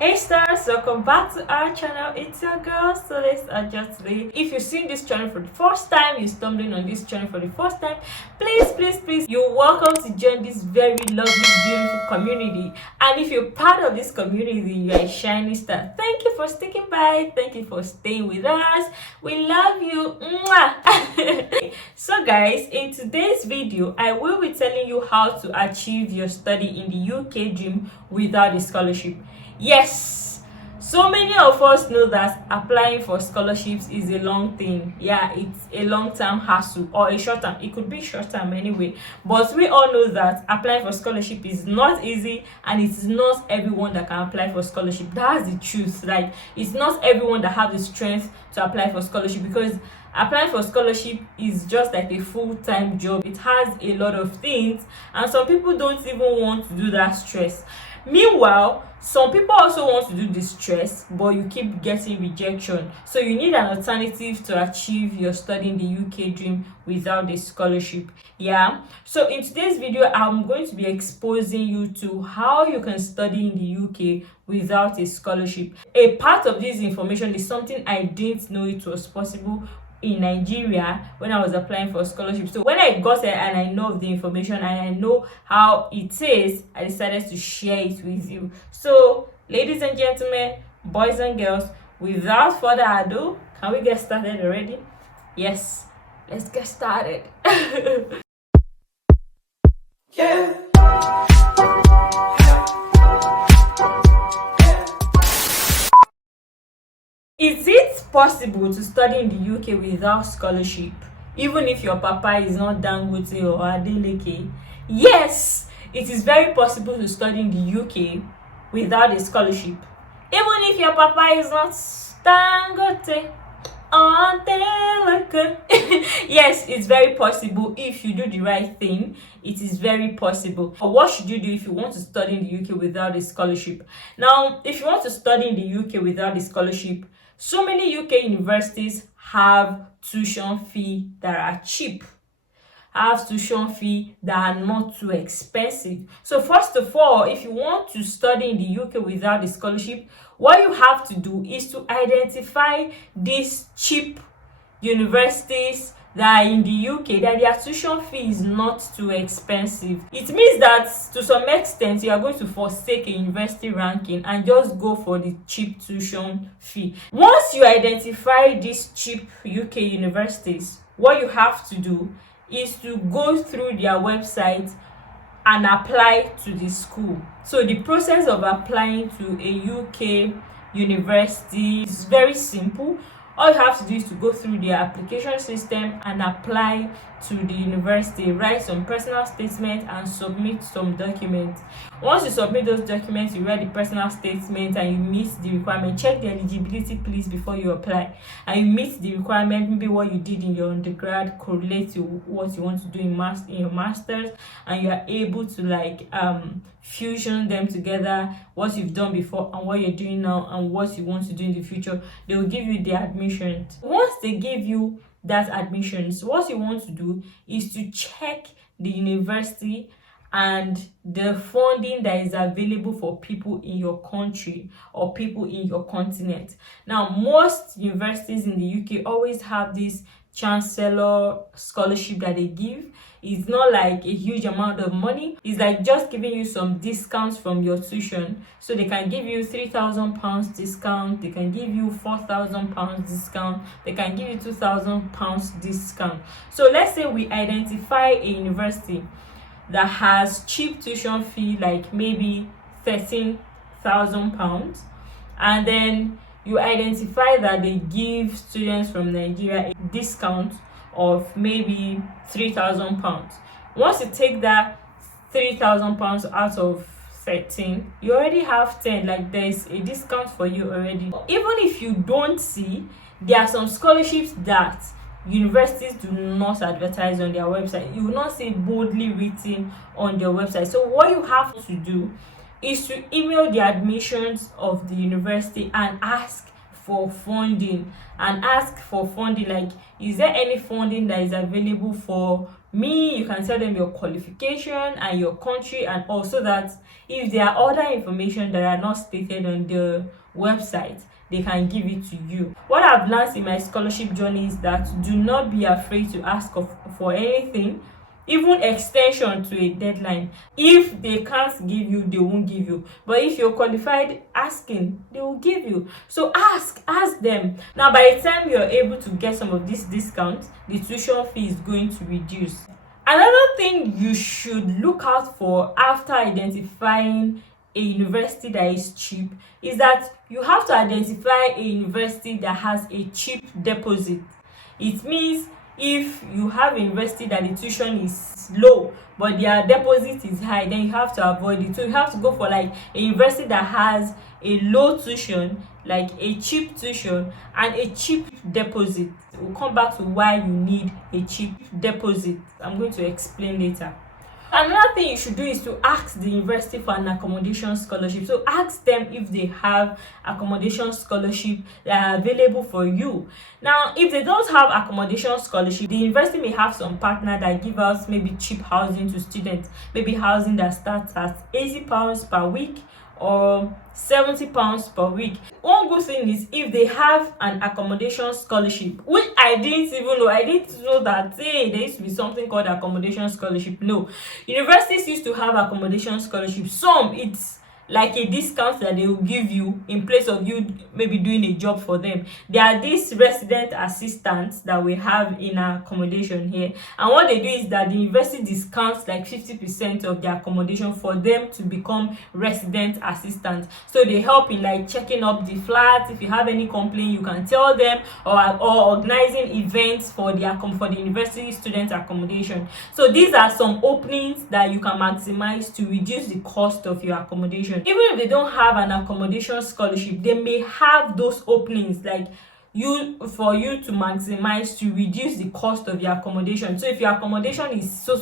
Hey stars, welcome back to our channel. It's your girl Solace Adjustly. If you've seen this channel for the first time, you're stumbling on this channel for the first time, please, you're welcome to join this very lovely, beautiful community. And if you're part of this community, you're a shiny star. Thank you for sticking by. Thank you for staying with us. We love you. Mwah. So guys, in today's video, I will be telling you how to achieve your study in the UK dream without a scholarship. Yes, so many of us know that applying for scholarships is a long thing. Yeah, it's a long-term hassle, or a short-term. It could be short-term anyway, but we all know that applying for scholarship is not easy, and it is not everyone that can apply for scholarship. That's the truth. Like, it's not everyone that have the strength to apply for scholarship, because applying for scholarship is just like a full-time job. It has a lot of things, and some people don't even want to do that stress. Meanwhile, some people also want to do the stress, but you keep getting rejection. So you need an alternative to achieve your study in the UK dream without a scholarship. Yeah. So in today's video, I'm going to be exposing you to how you can study in the UK without a scholarship. A part of this information is something I didn't know it was possible in Nigeria when I was applying for scholarship. So when I got it and I know of the information and I know how it is, I decided to share it with you. So ladies and gentlemen, boys and girls, without further ado, can we get started already? Yes, let's get started. Yeah. Is it possible to study in the UK without scholarship, even if your papa is not Dangote or Adeleke? Yes, it is very possible to study in the UK without a scholarship, even if your papa is not Dangote or Adeleke. Yes, it's very possible if you do the right thing. It is very possible. But what should you do if you want to study in the UK without a scholarship? Now, if you want to study in the UK without a scholarship, so many UK universities have tuition fee that are cheap, have tuition fee that are not too expensive. So first of all, if you want to study in the UK without a scholarship, what you have to do is to identify these cheap universities that are in the UK, that their tuition fee is not too expensive. It means that to some extent you are going to forsake a university ranking and just go for the cheap tuition fee. Once you identify these cheap UK universities, what you have to do is to go through their website and apply to the school. So the process of applying to a UK university is very simple. All you have to do is to go through the application system and apply to the university, write some personal statement and submit some documents. Once you submit those documents, you write the personal statement and you meet the requirement. Check the eligibility please before you apply, and you meet the requirement. Maybe what you did in your undergrad correlate to what you want to do in your masters, and you are able to fusion them together, what you've done before and what you're doing now and what you want to do in the future. They will give you the admissions. Once they give you that admissions, what you want to do is to check the university and the funding that is available for people in your country or people in your continent. Now, most universities in the UK always have this chancellor scholarship that they give. It's not like a huge amount of money. It's like just giving you some discounts from your tuition. So they can give you £3,000 discount, they can give you £4,000 discount, they can give you £2,000 discount. So let's say we identify a university that has cheap tuition fee, like maybe £13,000, and then you identify that they give students from Nigeria a discount of maybe £3,000. Once you take that £3,000 out of 13, you already have 10. Like, there's a discount for you already. Even if you don't see, there are some scholarships that universities do not advertise on their website. You will not see boldly written on their website. So what you have to do is to email the admissions of the university and ask for funding, like, is there any funding that is available for You can tell them your qualification and your country, and also that if there are other information that are not stated on the website, they can give it to you. What I've learned in my scholarship journey is that do not be afraid to ask for anything, even extension to a deadline. If they can't give you, they won't give you, but if you're qualified, asking, they will give you. So ask them. Now by the time you're able to get some of these discounts, the tuition fee is going to reduce. Another thing you should look out for after identifying a university that is cheap is that you have to identify a university that has a cheap deposit. It means if you have a university that the tuition is low but their deposit is high, then you have to avoid it. So you have to go for like a university that has a low tuition, like a cheap tuition and a cheap deposit. We'll come back to why you need a cheap deposit. I'm going to explain later. Another thing you should do is to ask the university for an accommodation scholarship. So ask them if they have accommodation scholarship that are available for you. Now, if they don't have accommodation scholarship, the university may have some partner that give out maybe cheap housing to students, maybe housing that starts at £80 per week or £70 per week. One good thing is if they have an accommodation scholarship, which I didn't even know. I didn't know that there used to be something called accommodation scholarship. No, universities used to have accommodation scholarship. Some it's like a discount that they will give you in place of you maybe doing a job for them. There are these resident assistants that we have in our accommodation here, and what they do is that the university discounts like 50% of their accommodation for them to become resident assistants. So they help in like checking up the flats. If you have any complaint, you can tell them, or organizing events for the university student accommodation. So these are some openings that you can maximize to reduce the cost of your accommodation. Even if they don't have an accommodation scholarship, they may have those openings like for you to maximize to reduce the cost of your accommodation. So if your accommodation is so,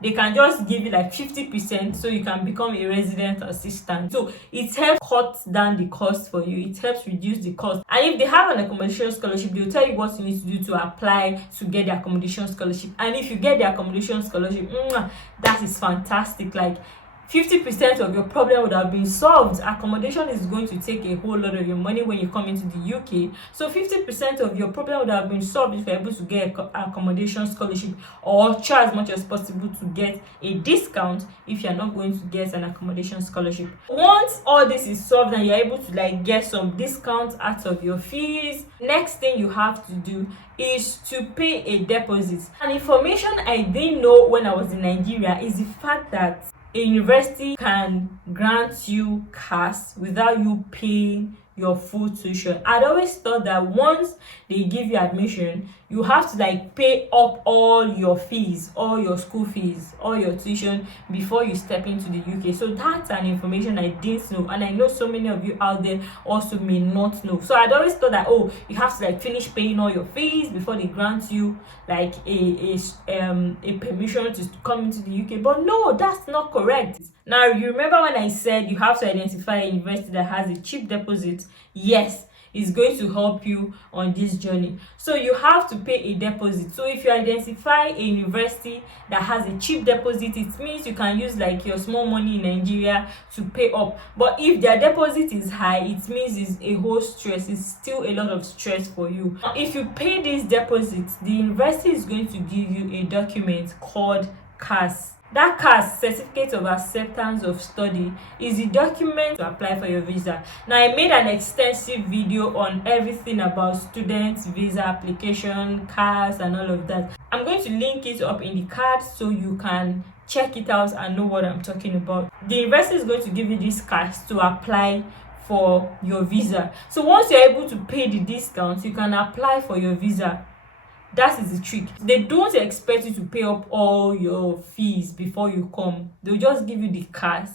they can just give you like 50% so you can become a resident assistant. So it helps cut down the cost for you. It helps reduce the cost. And if they have an accommodation scholarship, they'll tell you what you need to do to apply to get the accommodation scholarship. And if you get the accommodation scholarship, that is fantastic. Like 50% of your problem would have been solved. Accommodation is going to take a whole lot of your money when you come into the UK. So 50% of your problem would have been solved if you're able to get an accommodation scholarship, or try as much as possible to get a discount if you're not going to get an accommodation scholarship. Once all this is solved and you're able to like get some discounts out of your fees, next thing you have to do is to pay a deposit. An information I didn't know when I was in Nigeria is the fact that a university can grant you cash without you paying your full tuition. I'd always thought that once they give you admission, you have to like pay up all your fees, all your school fees, all your tuition before you step into the UK. So that's an information I didn't know, and I know so many of you out there also may not know. So I'd always thought that you have to like finish paying all your fees before they grant you like a permission to come into the UK. But no, that's not correct. Now, you remember when I said you have to identify a university that has a cheap deposit? Yes, it's going to help you on this journey. So you have to pay a deposit. So if you identify a university that has a cheap deposit, it means you can use like your small money in Nigeria to pay up. But if their deposit is high, it means it's a whole stress. It's still a lot of stress for you. Now, if you pay this deposit, the university is going to give you a document called CAS. That CAS, Certificate of Acceptance of Study, is the document to apply for your visa. Now, I made an extensive video on everything about students, visa application, CAS, and all of that. I'm going to link it up in the card so you can check it out and know what I'm talking about. The university is going to give you this CAS to apply for your visa. So once you're able to pay the discount, you can apply for your visa. That is the trick. They don't expect you to pay up all your fees before you come. They'll just give you the CAS.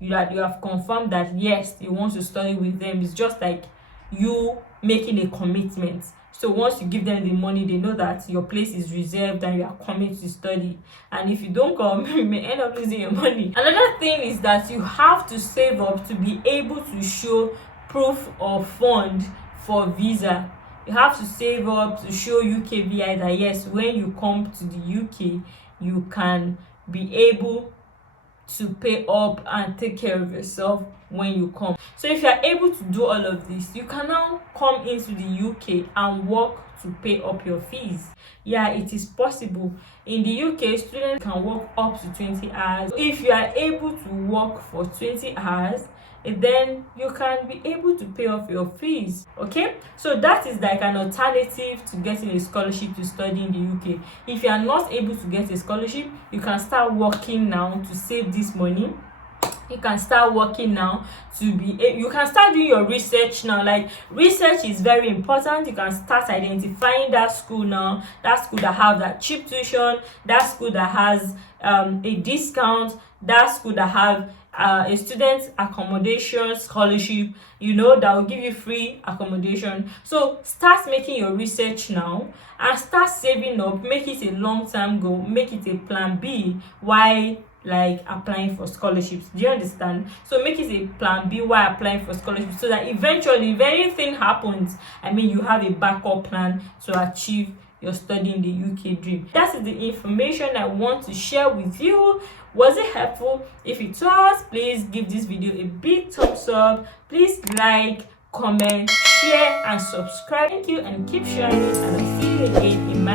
You have confirmed that yes, you want to study with them. It's just like you making a commitment. So once you give them the money, they know that your place is reserved and you are coming to study. And if you don't come, you may end up losing your money. Another thing is that you have to save up to be able to show proof of fund for visa. You have to save up to show UKVI that yes, when you come to the UK, you can be able to pay up and take care of yourself when you come. So if you are able to do all of this, you can now come into the UK and work to pay up your fees. Yeah, it is possible. In the UK, students can work up to 20 hours. If you are able to work for 20 hours, then you can be able to pay off your fees. Okay, so that is like an alternative to getting a scholarship to study in the UK. If you are not able to get a scholarship, you can start working now to save this money. You can start working now you can start doing your research now. Like, research is very important. You can start identifying that school now, that school that have that cheap tuition, that school that has a discount, that school that have a student accommodation scholarship, that will give you free accommodation. So start making your research now and start saving up. Make it a long-term goal, make it a plan B while like applying for scholarships. Do you understand? So make it a plan B while applying for scholarships, so that eventually if anything happens, you have a backup plan to achieve your study in the UK dream. That is the information I want to share with you. Was it helpful? If it was, please give this video a big thumbs up. Please like, comment, share and subscribe. Thank you, and keep sharing, and I'll see you again in my